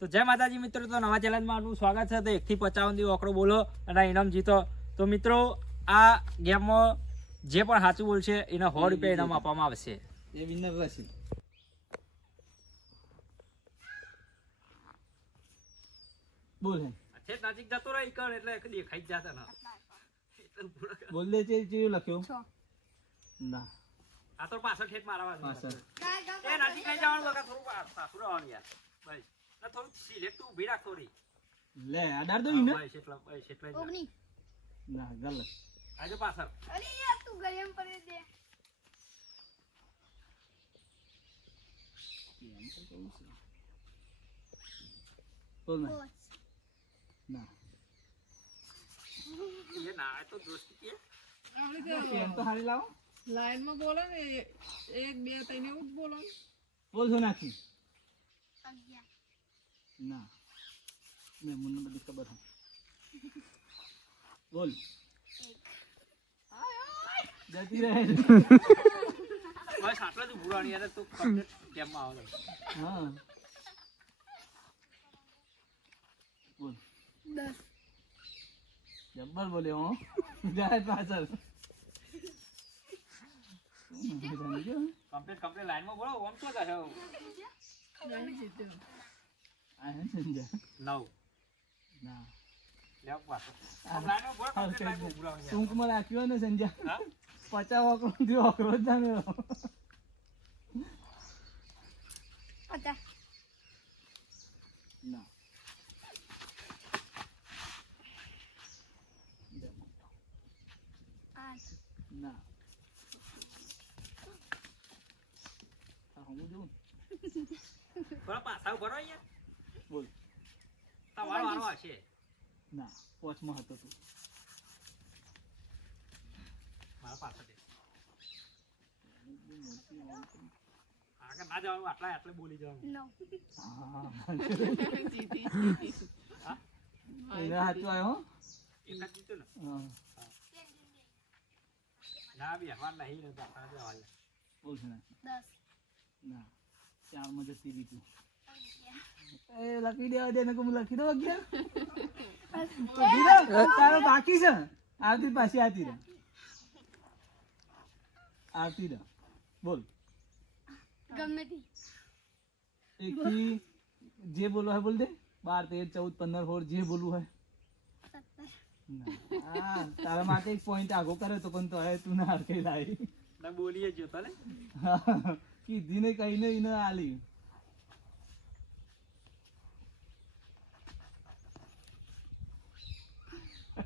તો જય માતાજી મિત્રો, તો નવા ચેલેન્જમાં આપનું સ્વાગત છે. તો 1 થી 50 સુધી આંકડો બોલો અને ઇનામ જીતો. તો મિત્રો આ ગેમમાં જે પણ સાચું બોલશે એને 100 રૂપિયા ઇનામ આપવામાં આવશે. એ વિનર રહેશે. બોલ હે છે નજીક જતો રહી કર એટલે દેખાઈ જ જાતા ને. બોલ દે છે લખ્યો ના આ તો પાછળ ઠેઠ મારવા પાછળ એ નજીક કઈ જવાનું બકા થોડું પાછું આવવાનું યાર ભાઈ ના થોડું સિલેક્ટ તું ઊભી રાખ થોડી લે અડાર દો ને ભાઈ એટલા ઓગની ના ગલત આજો પાછળ અરે યાર તું ગયમ પડી દે બોલ ના ये ना है तो दोस्ती की પેન તો હારી લાવો લાઈન માં બોલો ને 1 2 3 એવું જ બોલો બોલ છો નાખી 11 ના મેં મને બધી ખબર હે બોલ જતી રહે બસ આટલા જ ભૂરાણી યાર તો કમ્પ્લીટ ગેમ માં આવે હા બોલ 10 જબ્બર બોલ્યો હો જાય પાછળ કમ્પ્લીટ લાઈન માં બોલો ઓમ શું કહે નહીં જીત્યો આ હે સંજય 9 ના લે પાછો લાઈન માં બોલો કમ્પ્લીટ લાઈન માં ભૂરાણી ટૂંકમાં રાખ્યો ને સંજય હા 50 ઓકરો થી ઓકરો જ જામે 50 ના ના હું જોઉં થોડા પાછા ભરો અહીંયા બોલ તમારો વારો આવશે ના પોચમાં હતો તું મારા પાછળ દે આગળ ના જવાનું આટલે બોલી જવાનું 9 જીતી હા એના હાથું આવ્યો એક જ જીત્યો ને હા ના બી હવાર નહીં ને પાછા જવાનું બોલ છે 10 ના 4 માં જતી રહી તું એ લખી દેવા દે ને હું લખી દઉં 11 તારો બાકી છે આવતી પાછી આવતી રહે બોલ ગમે તે 1 થી જે બોલો है बोल दे 12 13 14 15 16 જે બોલવું હોય 17 હા તારા માટે એક પોઈન્ટ આગો કરે તો પણ તો હવે તું ના હરખી લાવી ના બોલીએ જો તને કીધી ને કહીને એને આલી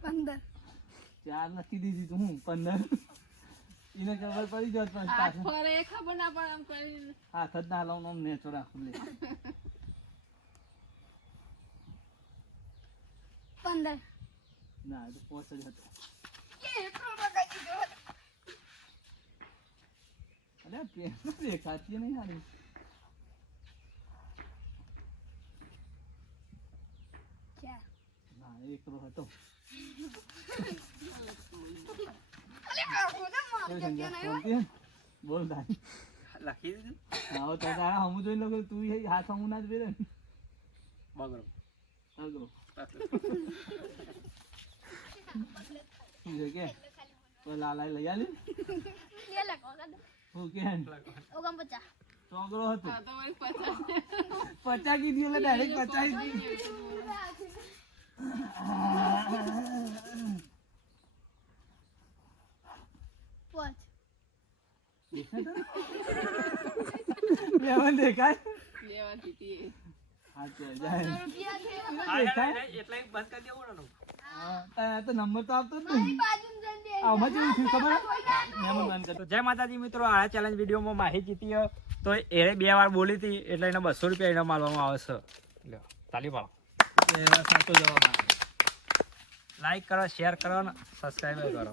15 4 લખી દીધી તું હું 15 એને ખબર પડી જાત પણ હાથ પાછળ ફરે એ ખબર ના પડે આમ કરીને હાથ જ ના લાવનો નેચો રાખું લે 15 ના તો પોચ જ હતો એટલો બગાઈ દીધો અરે પેન દેખાતી નહીં હારી ક્યાં ના એકલો હતો અલે આ ગોદા માં બોલ ક્યાં સંજય, આવ્યો બોલતી હે? બોલ તારી લખી દીધું આવો તો તારા હમું જોઈ લો કે તું એ હાથ હમું ના જ બેરે ને બગડો અગરો શું છે કે તો લાલા લઈ આલી લે લખો કાદો હું કે ઓગમ 50 ચોગડો હતો હા તમારી 50 50 કીધી એટલે ડાયરેક્ટ 50 કીધી પાંચ લેવન દેખાય લેવા જીતી હા તો જાય રૂપિયા છે એટલે બંધ કરી દેવું ને હા તારા તો નંબર તો આપતો જ નહીં બાજુ જઈને આમાં જેવું થયું ખબર મેમન બંધ કરતો તો જય માતાજી મિત્રો, આ ચેલેન્જ વિડીયોમાં માહિતી જીતી તો એને 2 વાર બોલી હતી એટલે એને 200 રૂપિયા ઇનામ આપવામાં આવે છે. લ્યો તાલી પાડો. એવા સાચો જવાબ લાઈક કરો, શેર કરો ને સબસ્ક્રાઈબ કરો.